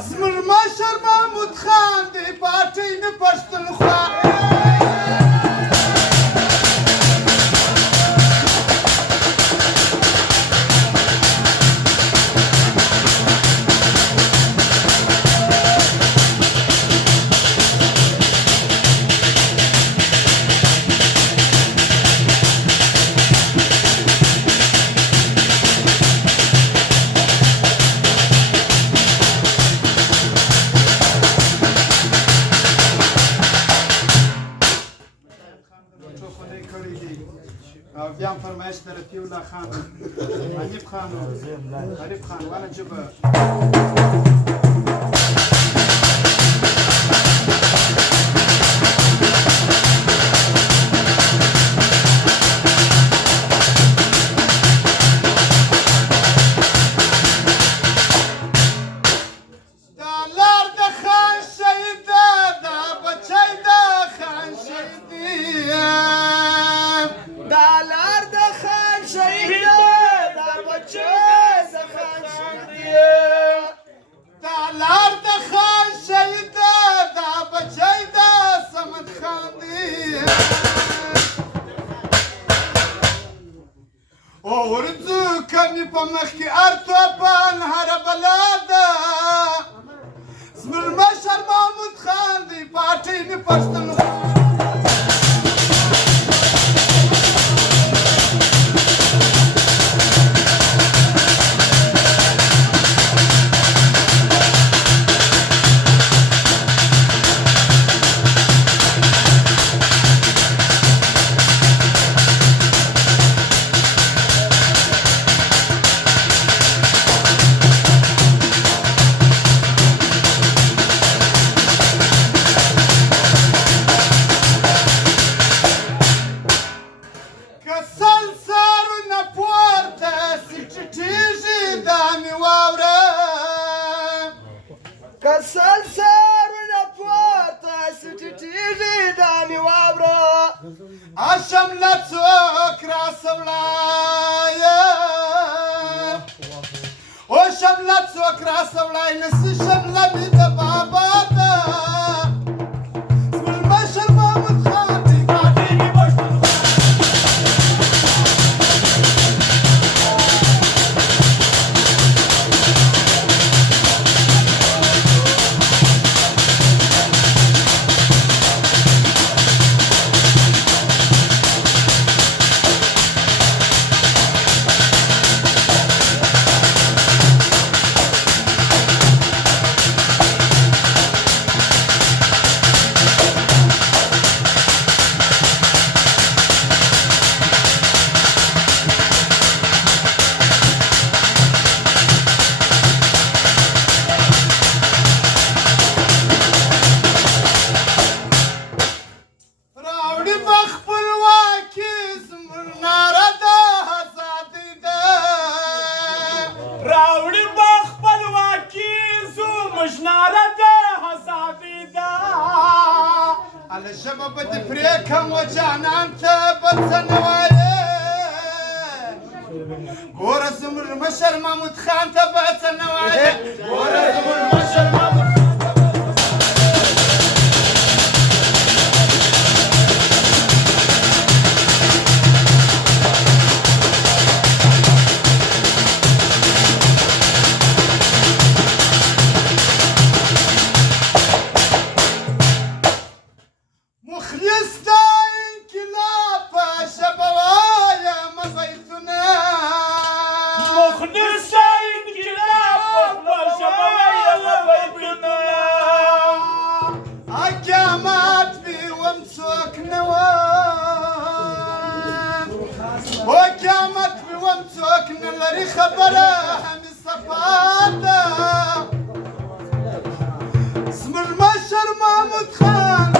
زموږ مشر محمود خان د پارټۍ نه پښتونخوا او بیا هم فرمایش د رفیع الله خان حنیف خان غریب خان والا جبه ورځو کمې په مخ کې هر توپان هره بلا ده زموږ مشر محمود خان د پارټۍ نه پښتونخوا کسل سرونه پورته سټیټیږي دا مې واوره اشم له څوک راسوړی او شم له څوک راسوړی نسي شم له مې د بابا ته زموږ مشر محمود خان د پارټۍ نه پښتونخوا ژبه به دې پرې کړم و جانان ته به څه نه وایې ګوره زموږ مشر محمود خان ته به څه نه وایې ګوره زموږ مشر محمود وقامت بومتك نلري خبرها من صفاته اسم المشر محمود خان